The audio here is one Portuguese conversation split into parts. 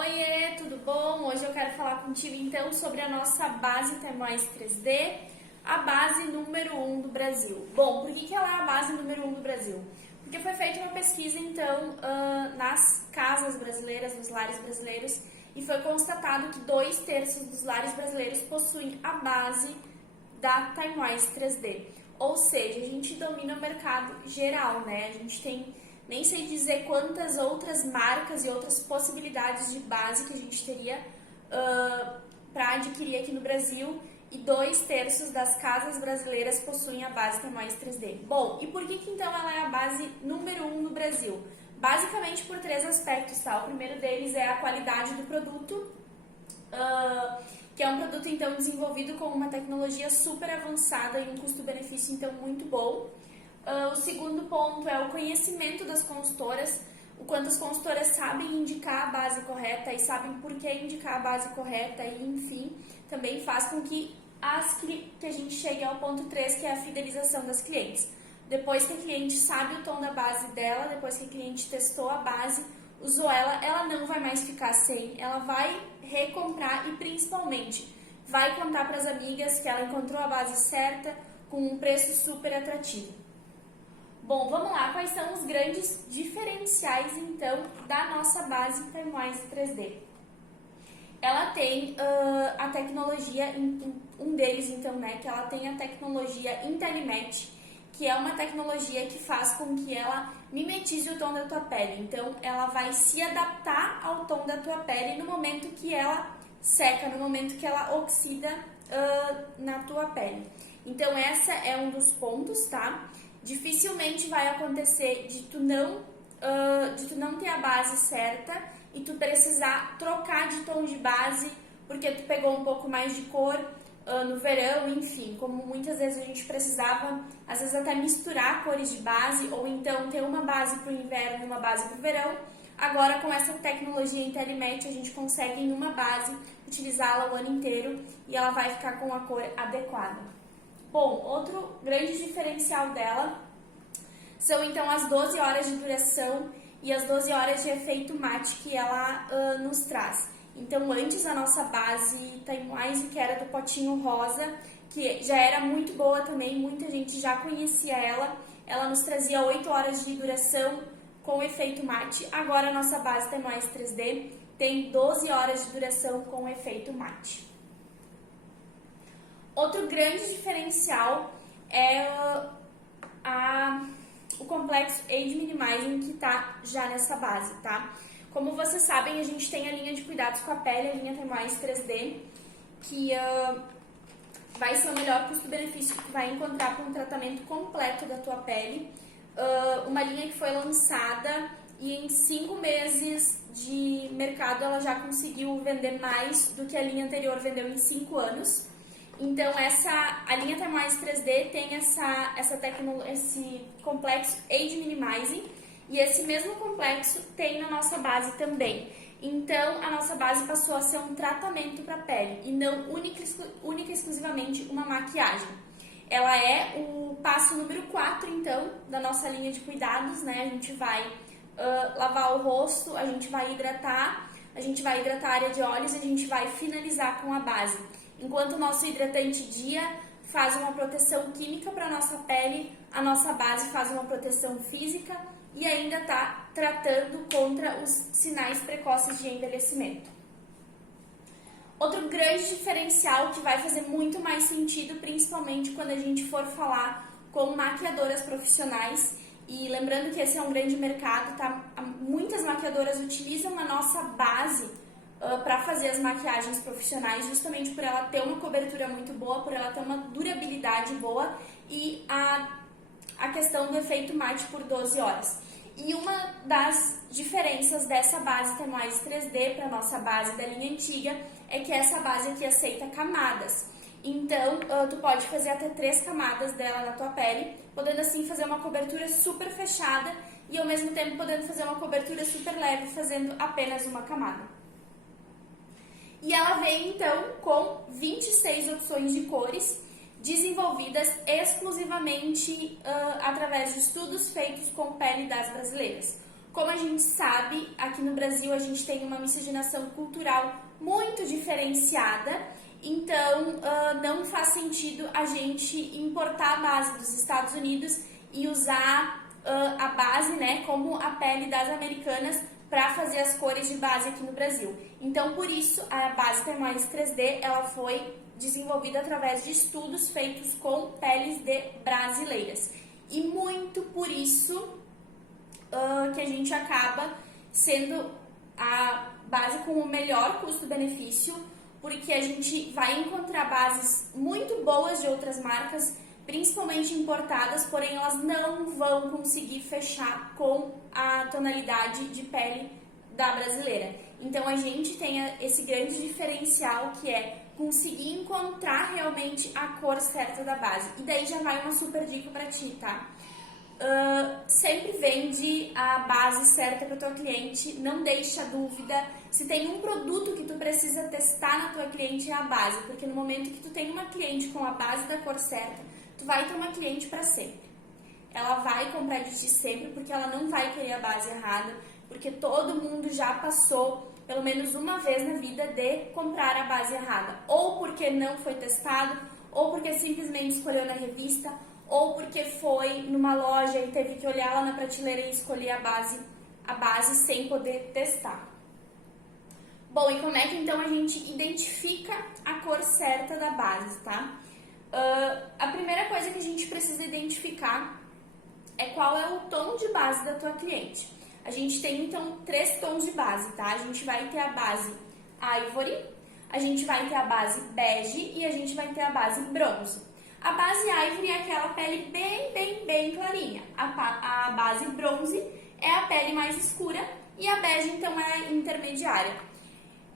Oiê, tudo bom? Hoje eu quero falar contigo então sobre a nossa base Time-Wise 3D, a base número 1 do Brasil. Bom, por que ela é a base número 1 do Brasil? Porque foi feita uma pesquisa então nas casas brasileiras, nos lares brasileiros, e foi constatado que 2/3 dos lares brasileiros possuem a base da Time-Wise 3D. Ou seja, a gente domina o mercado geral, né? A gente tem, nem sei dizer quantas outras marcas e outras possibilidades de base que a gente teria para adquirir aqui no Brasil, e 2/3 das casas brasileiras possuem a base Time-Wise 3D. Bom, e por que então ela é a base número 1 no Brasil? Basicamente por 3 aspectos, tá? O primeiro deles é a qualidade do produto, que é um produto então desenvolvido com uma tecnologia super avançada e um custo-benefício então muito bom. O segundo ponto é o conhecimento das consultoras, o quanto as consultoras sabem indicar a base correta e sabem por que indicar a base correta, e enfim, também faz com que a gente chegue ao ponto 3, que é a fidelização das clientes. Depois que a cliente sabe o tom da base dela, depois que a cliente testou a base, usou ela não vai mais ficar sem, ela vai recomprar e principalmente vai contar para as amigas que ela encontrou a base certa com um preço super atrativo. Bom, vamos lá, quais são os grandes diferenciais então da nossa base Time-Wise 3D? Ela tem a tecnologia, um deles então, né, que ela tem a tecnologia IntelliMatch, que é uma tecnologia que faz com que ela mimetize o tom da tua pele. Então, ela vai se adaptar ao tom da tua pele no momento que ela seca, no momento que ela oxida na tua pele. Então, essa é um dos pontos, tá? Dificilmente vai acontecer de tu não ter a base certa e tu precisar trocar de tom de base porque tu pegou um pouco mais de cor no verão, enfim, como muitas vezes a gente precisava, às vezes até misturar cores de base, ou então ter uma base para o inverno e uma base para o verão. Agora, com essa tecnologia IntelliMatch, a gente consegue em uma base utilizá-la o ano inteiro e ela vai ficar com a cor adequada. Bom, outro grande diferencial dela são então as 12 horas de duração e as 12 horas de efeito mate que ela nos traz. Então, antes a nossa base Time-Wise, que era do potinho rosa, que já era muito boa também, muita gente já conhecia ela nos trazia 8 horas de duração com efeito mate. Agora a nossa base Time-Wise 3D tem 12 horas de duração com efeito mate. Outro grande diferencial é o complexo Age Minimizing, que está já nessa base, tá? Como vocês sabem, a gente tem a linha de cuidados com a pele, a linha Time-Wise 3D, que vai ser o melhor custo-benefício que tu vai encontrar para um tratamento completo da tua pele. Uma linha que foi lançada e em 5 meses de mercado ela já conseguiu vender mais do que a linha anterior vendeu em 5 anos. Então, a linha Time-Wise 3D tem esse complexo Age Minimizing, e esse mesmo complexo tem na nossa base também. Então, a nossa base passou a ser um tratamento para a pele e não única e exclusivamente uma maquiagem. Ela é o passo número 4, então, da nossa linha de cuidados, né? A gente vai lavar o rosto, a gente vai hidratar a área de olhos e a gente vai finalizar com a base. Enquanto o nosso hidratante dia faz uma proteção química para a nossa pele, a nossa base faz uma proteção física e ainda está tratando contra os sinais precoces de envelhecimento. Outro grande diferencial que vai fazer muito mais sentido, principalmente quando a gente for falar com maquiadoras profissionais, e lembrando que esse é um grande mercado, tá? Muitas maquiadoras utilizam a nossa base para fazer as maquiagens profissionais, justamente por ela ter uma cobertura muito boa, por ela ter uma durabilidade boa e a questão do efeito mate por 12 horas. E uma das diferenças dessa base Time-Wise 3D para a nossa base da linha antiga é que essa base aqui aceita camadas. Então, tu pode fazer até 3 camadas dela na tua pele, podendo assim fazer uma cobertura super fechada e ao mesmo tempo podendo fazer uma cobertura super leve, fazendo apenas uma camada. E ela vem então com 26 opções de cores, desenvolvidas exclusivamente através de estudos feitos com pele das brasileiras. Como a gente sabe, aqui no Brasil a gente tem uma miscigenação cultural muito diferenciada, então não faz sentido a gente importar a base dos Estados Unidos e usar a base, né, como a pele das americanas para fazer as cores de base aqui no Brasil. Então, por isso, a base Thermoids 3D ela foi desenvolvida através de estudos feitos com peles de brasileiras. E muito por isso que a gente acaba sendo a base com o melhor custo-benefício, porque a gente vai encontrar bases muito boas de outras marcas, principalmente importadas, porém elas não vão conseguir fechar com a tonalidade de pele da brasileira. Então a gente tem esse grande diferencial que é conseguir encontrar realmente a cor certa da base. E daí já vai uma super dica pra ti, tá? Sempre vende a base certa para o teu cliente, não deixa dúvida. Se tem um produto que tu precisa testar na tua cliente é a base, porque no momento que tu tem uma cliente com a base da cor certa, tu vai ter uma cliente para sempre. Ela vai comprar de ti sempre, porque ela não vai querer a base errada, porque todo mundo já passou pelo menos uma vez na vida de comprar a base errada, ou porque não foi testado, ou porque simplesmente escolheu na revista, ou porque foi numa loja e teve que olhar lá na prateleira e escolher a base sem poder testar. Bom, e como é que então a gente identifica a cor certa da base, tá? A primeira coisa que a gente precisa identificar é qual é o tom de base da tua cliente. A gente tem então 3 tons de base, tá? A gente vai ter a base Ivory, a gente vai ter a base Bege e a gente vai ter a base Bronze. A base Ivory é aquela pele bem clarinha. A base Bronze é a pele mais escura e a Bege então é a intermediária.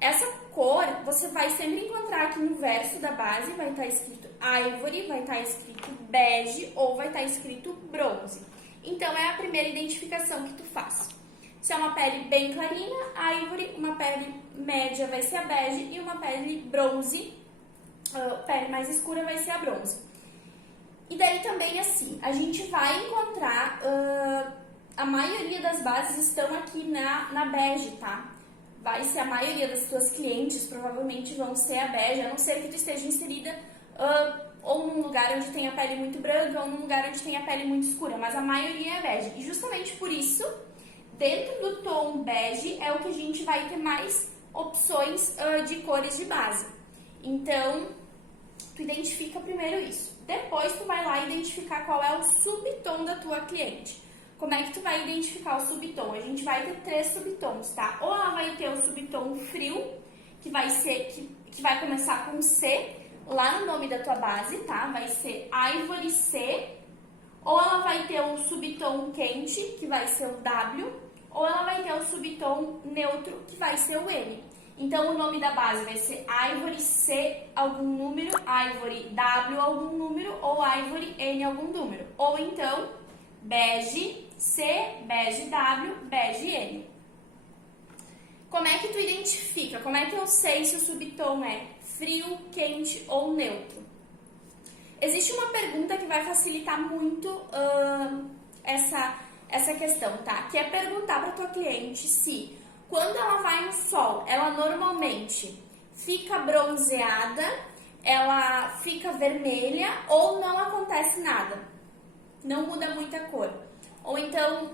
Essa cor você vai sempre encontrar aqui no verso da base, vai estar escrito Ivory, vai estar escrito Bege ou vai estar escrito Bronze. Então é a primeira identificação que tu faz. Se é uma pele bem clarinha, Ivory, uma pele média vai ser a Bege e uma pele Bronze, pele mais escura vai ser a Bronze. E daí também assim, a gente vai encontrar, a maioria das bases estão aqui na bege, tá? Vai ser a maioria das tuas clientes, provavelmente vão ser a bege, a não ser que tu esteja inserida ou num lugar onde tem a pele muito branca ou num lugar onde tem a pele muito escura, mas a maioria é bege. E justamente por isso, dentro do tom bege é o que a gente vai ter mais opções de cores de base. Então, tu identifica primeiro isso. Depois tu vai lá identificar qual é o subtom da tua cliente. Como é que tu vai identificar o subtom? A gente vai ter 3 subtons, tá? Ou ela vai ter o subtom frio, que vai começar com C, lá no nome da tua base, tá? Vai ser Ivory C. Ou ela vai ter o subtom quente, que vai ser o W. Ou ela vai ter o subtom neutro, que vai ser o N. Então, o nome da base vai ser Ivory C algum número, Ivory W algum número ou Ivory N algum número. Ou então, Bege C, Bege W, Bege N. Como é que tu identifica? Como é que eu sei se o subtom é frio, quente ou neutro? Existe uma pergunta que vai facilitar muito essa questão, tá? Que é perguntar para tua cliente se quando ela vai no sol, ela normalmente fica bronzeada, ela fica vermelha ou não acontece nada, não muda muita cor. Ou então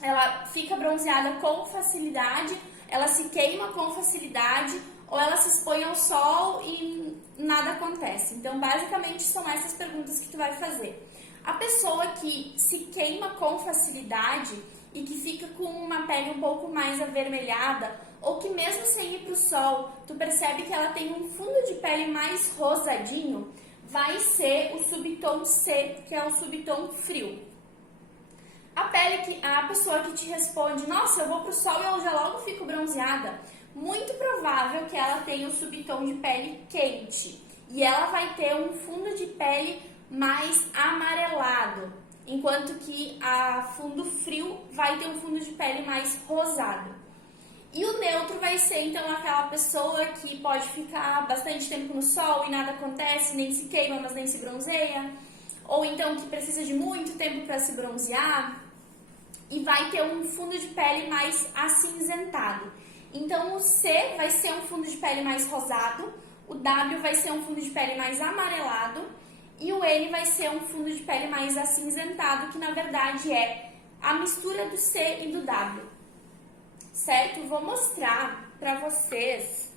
ela fica bronzeada com facilidade, ela se queima com facilidade ou ela se expõe ao sol e nada acontece. Então, basicamente, são essas perguntas que tu vai fazer. A pessoa que se queima com facilidade e que fica com uma pele um pouco mais avermelhada, ou que mesmo sem ir pro sol, tu percebe que ela tem um fundo de pele mais rosadinho, vai ser o subtom C, que é o subtom frio. A pessoa que te responde, nossa, eu vou pro sol e eu já logo fico bronzeada, muito provável que ela tenha o subtom de pele quente, e ela vai ter um fundo de pele mais amarelado, enquanto que a fundo frio vai ter um fundo de pele mais rosado. E o neutro vai ser então aquela pessoa que pode ficar bastante tempo no sol e nada acontece, nem se queima, mas nem se bronzeia, ou então que precisa de muito tempo para se bronzear. e vai ter um fundo de pele mais acinzentado. Então o C vai ser um fundo de pele mais rosado, o W vai ser um fundo de pele mais amarelado e o N vai ser um fundo de pele mais acinzentado, que na verdade é a mistura do C e do W, certo? Vou mostrar para vocês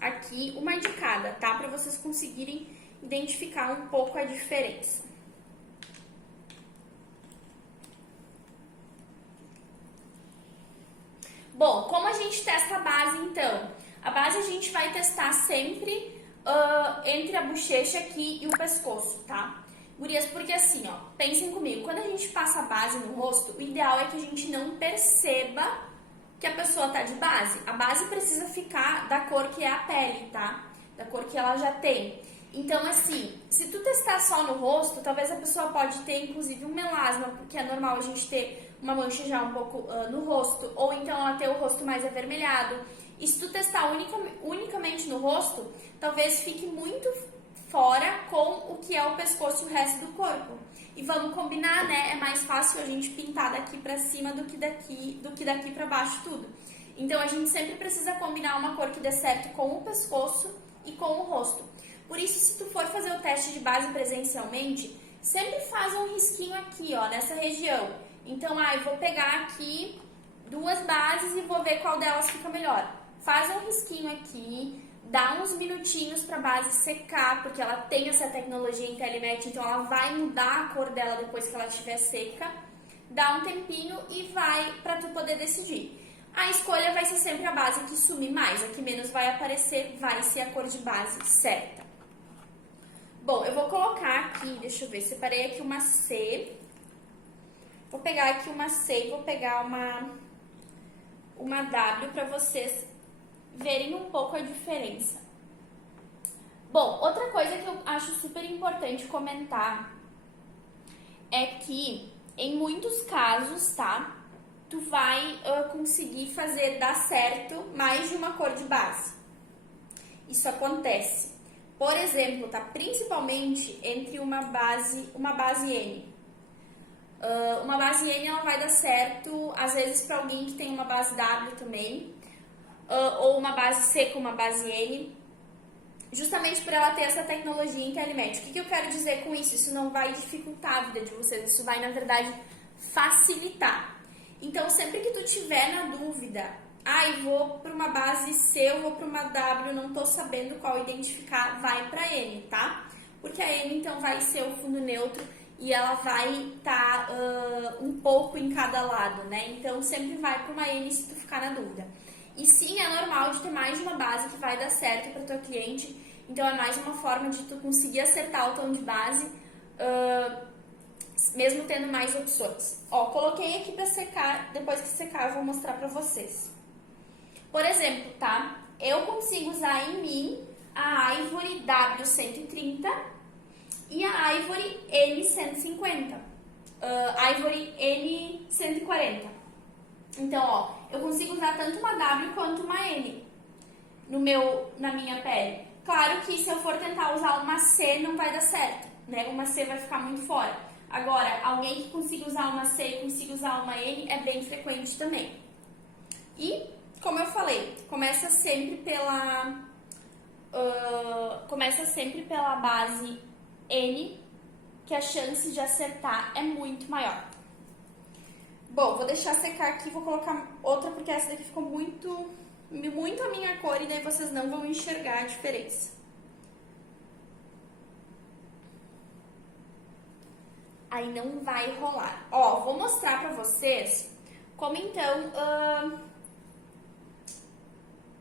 aqui uma de cada, tá? Para vocês conseguirem identificar um pouco a diferença. Bom, como a gente testa a base, então? A base a gente vai testar sempre entre a bochecha aqui e o pescoço, tá? Gurias, porque assim, ó, pensem comigo, quando a gente passa a base no rosto, o ideal é que a gente não perceba que a pessoa tá de base. A base precisa ficar da cor que é a pele, tá? Da cor que ela já tem. Então, assim, se tu testar só no rosto, talvez a pessoa pode ter, inclusive, um melasma, porque é normal a gente ter uma mancha já um pouco no rosto, ou então ela ter o rosto mais avermelhado. E se tu testar unicamente no rosto, talvez fique muito fora com o que é o pescoço e o resto do corpo. E vamos combinar, né? É mais fácil a gente pintar daqui pra cima do que daqui pra baixo tudo. Então, a gente sempre precisa combinar uma cor que dê certo com o pescoço e com o rosto. Por isso, se tu for fazer o teste de base presencialmente, sempre faz um risquinho aqui, ó, nessa região. Então, eu vou pegar aqui 2 bases e vou ver qual delas fica melhor. Faz um risquinho aqui, dá uns minutinhos pra base secar, porque ela tem essa tecnologia IntelliMatte, então ela vai mudar a cor dela depois que ela estiver seca. Dá um tempinho e vai pra tu poder decidir. A escolha vai ser sempre a base que sumir mais, a que menos vai aparecer vai ser a cor de base certa. Bom, eu vou colocar aqui, deixa eu ver, separei aqui uma C. Vou pegar aqui uma C e vou pegar uma W para vocês verem um pouco a diferença. Bom, outra coisa que eu acho super importante comentar é que, em muitos casos, tá? Tu vai conseguir fazer dar certo mais de uma cor de base. Isso acontece. Por exemplo, tá? Principalmente entre uma base N. Uma base N ela vai dar certo, às vezes, para alguém que tem uma base W também, ou uma base C com uma base N, justamente por ela ter essa tecnologia IntelliMatte. O que eu quero dizer com isso? Isso não vai dificultar a vida de vocês, isso vai, na verdade, facilitar. Então, sempre que tu tiver na dúvida, eu vou para uma base C, eu vou para uma W, não tô sabendo qual identificar, vai para N, tá? Porque a N, então, vai ser o fundo neutro e ela vai estar um pouco em cada lado, né? Então, sempre vai para uma N se tu ficar na dúvida. E sim, é normal de ter mais de uma base que vai dar certo para tua cliente, então é mais uma forma de tu conseguir acertar o tom de base, mesmo tendo mais opções. Ó, coloquei aqui para secar, depois que secar eu vou mostrar para vocês. Por exemplo, tá? Eu consigo usar em mim a Ivory W130 e a Ivory N150, Ivory N140. Então, ó, eu consigo usar tanto uma W quanto uma N na minha pele. Claro que se eu for tentar usar uma C não vai dar certo, né? Uma C vai ficar muito fora. Agora, alguém que consiga usar uma C e consiga usar uma N é bem frequente também. E, como eu falei, começa sempre pela base N, que a chance de acertar é muito maior. Bom, vou deixar secar aqui, vou colocar outra porque essa daqui ficou muito a minha cor e daí vocês não vão enxergar a diferença. Aí não vai rolar. Ó, vou mostrar pra vocês como então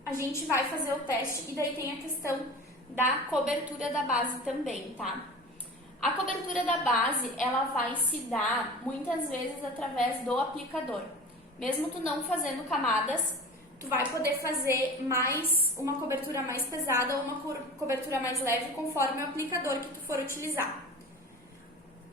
a gente vai fazer o teste e daí tem a questão da cobertura da base também, tá? A cobertura da base, ela vai se dar muitas vezes através do aplicador. Mesmo tu não fazendo camadas, tu vai poder fazer uma cobertura mais pesada ou uma cobertura mais leve conforme o aplicador que tu for utilizar.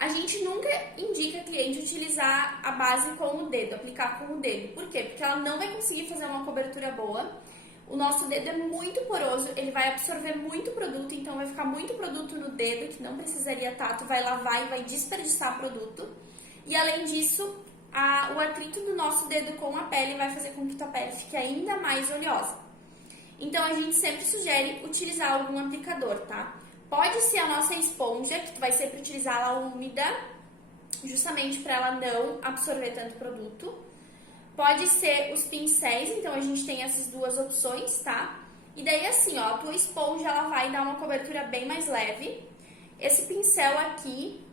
A gente nunca indica a cliente utilizar a base com o dedo, aplicar com o dedo. Por quê? Porque ela não vai conseguir fazer uma cobertura boa. O nosso dedo é muito poroso, ele vai absorver muito produto, então vai ficar muito produto no dedo que não precisaria estar. Tu vai lavar e vai desperdiçar produto. E além disso, o atrito do nosso dedo com a pele vai fazer com que tua pele fique ainda mais oleosa. Então, a gente sempre sugere utilizar algum aplicador, tá? Pode ser a nossa esponja, que tu vai sempre utilizá-la úmida, justamente para ela não absorver tanto produto. Pode ser os pincéis, então a gente tem essas duas opções, tá? E daí assim, ó, a tua esponja ela vai dar uma cobertura bem mais leve. Esse pincel aqui,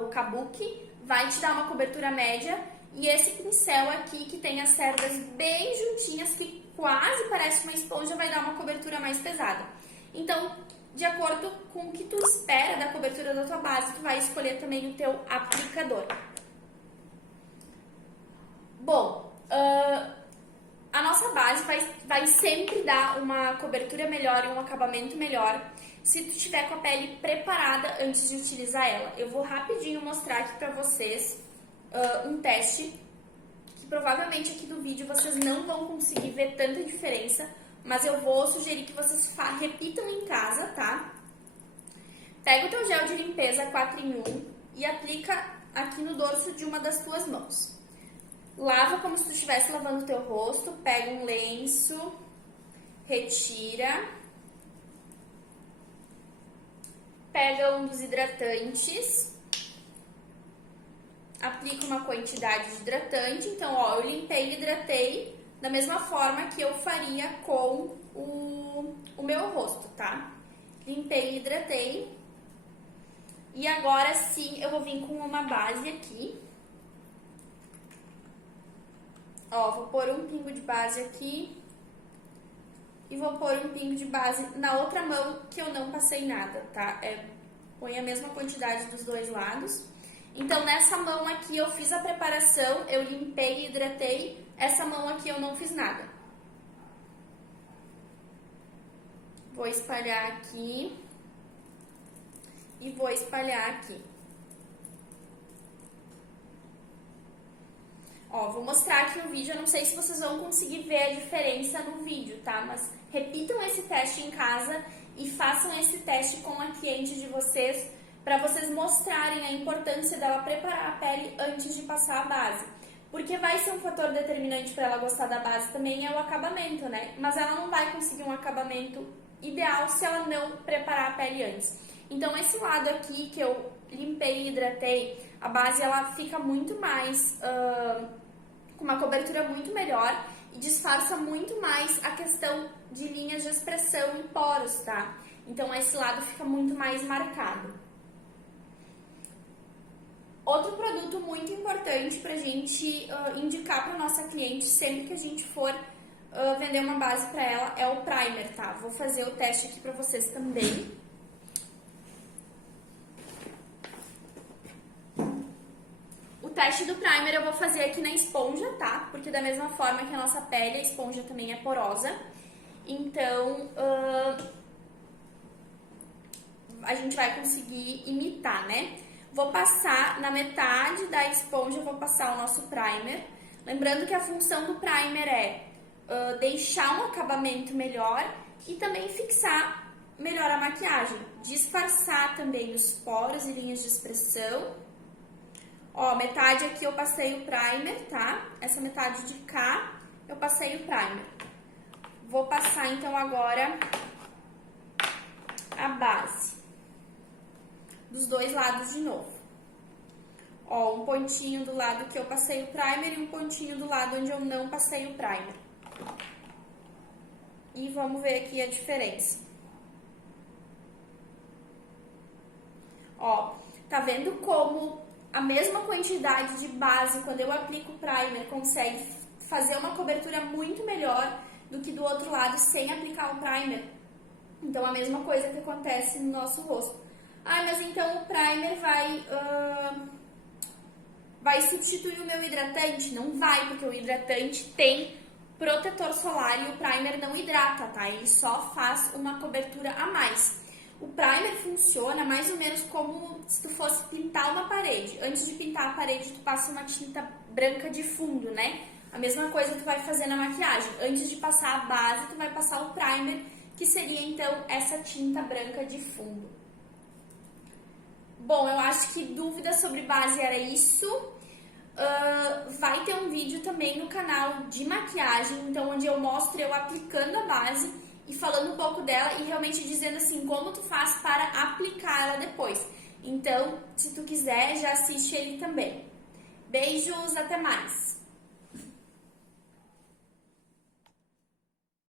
o kabuki, vai te dar uma cobertura média. E esse pincel aqui, que tem as cerdas bem juntinhas, que quase parece uma esponja, vai dar uma cobertura mais pesada. Então, de acordo com o que tu espera da cobertura da tua base, tu vai escolher também o teu aplicador. Bom, a nossa base vai sempre dar uma cobertura melhor e um acabamento melhor se tu tiver com a pele preparada antes de utilizar ela. Eu vou rapidinho mostrar aqui pra vocês um teste que provavelmente aqui do vídeo vocês não vão conseguir ver tanta diferença, mas eu vou sugerir que vocês repitam em casa, tá? Pega o teu gel de limpeza 4 em 1 e aplica aqui no dorso de uma das tuas mãos. Lava como se tu estivesse lavando o teu rosto, pega um lenço, retira, pega um dos hidratantes, aplica uma quantidade de hidratante. Então, ó, eu limpei e hidratei da mesma forma que eu faria com o meu rosto, tá? Limpei e hidratei. E agora sim, eu vou vir com uma base aqui. Ó, vou pôr um pingo de base aqui. E vou pôr um pingo de base na outra mão que eu não passei nada, tá? Põe a mesma quantidade dos dois lados. Então, nessa mão aqui eu fiz a preparação, eu limpei e hidratei. Essa mão aqui eu não fiz nada. Vou espalhar aqui. E vou espalhar aqui. Ó, vou mostrar aqui no vídeo, eu não sei se vocês vão conseguir ver a diferença no vídeo, tá? Mas repitam esse teste em casa e façam esse teste com a cliente de vocês para vocês mostrarem a importância dela preparar a pele antes de passar a base. Porque vai ser um fator determinante para ela gostar da base também, é o acabamento, né? Mas ela não vai conseguir um acabamento ideal se ela não preparar a pele antes. Então, esse lado aqui que eu limpei e hidratei, a base ela fica muito mais, com uma cobertura muito melhor e disfarça muito mais a questão de linhas de expressão e poros, tá? Então, esse lado fica muito mais marcado. Outro produto muito importante pra gente indicar pra nossa cliente sempre que a gente for vender uma base pra ela é o primer, tá? Vou fazer o teste aqui pra vocês também. O teste do primer eu vou fazer aqui na esponja, tá? Porque da mesma forma que a nossa pele, a esponja também é porosa. Então, a gente vai conseguir imitar, né? Vou passar na metade da esponja, vou passar o nosso primer. Lembrando que a função do primer é deixar um acabamento melhor e também fixar melhor a maquiagem. Disfarçar também os poros e linhas de expressão. Ó, metade aqui eu passei o primer, tá? Essa metade de cá eu passei o primer. Vou passar então agora a base dos dois lados de novo. Ó, um pontinho do lado que eu passei o primer e um pontinho do lado onde eu não passei o primer. E vamos ver aqui a diferença. Ó, tá vendo como a mesma quantidade de base, quando eu aplico o primer, consegue fazer uma cobertura muito melhor do que do outro lado sem aplicar o primer? Então, a mesma coisa que acontece no nosso rosto. Ah, mas então o primer vai substituir o meu hidratante? Não vai, porque o hidratante tem protetor solar e o primer não hidrata, tá? Ele só faz uma cobertura a mais. O primer funciona mais ou menos como se tu fosse pintar uma parede. Antes de pintar a parede, tu passa uma tinta branca de fundo, né? A mesma coisa tu vai fazer na maquiagem. Antes de passar a base, tu vai passar o primer, que seria então essa tinta branca de fundo. Bom, eu acho que dúvidas sobre base era isso. vai ter um vídeo também no canal de maquiagem, então onde eu mostro eu aplicando a base e falando um pouco dela e realmente dizendo assim como tu faz para aplicar ela depois. Então, se tu quiser, já assiste ele também. Beijos, até mais!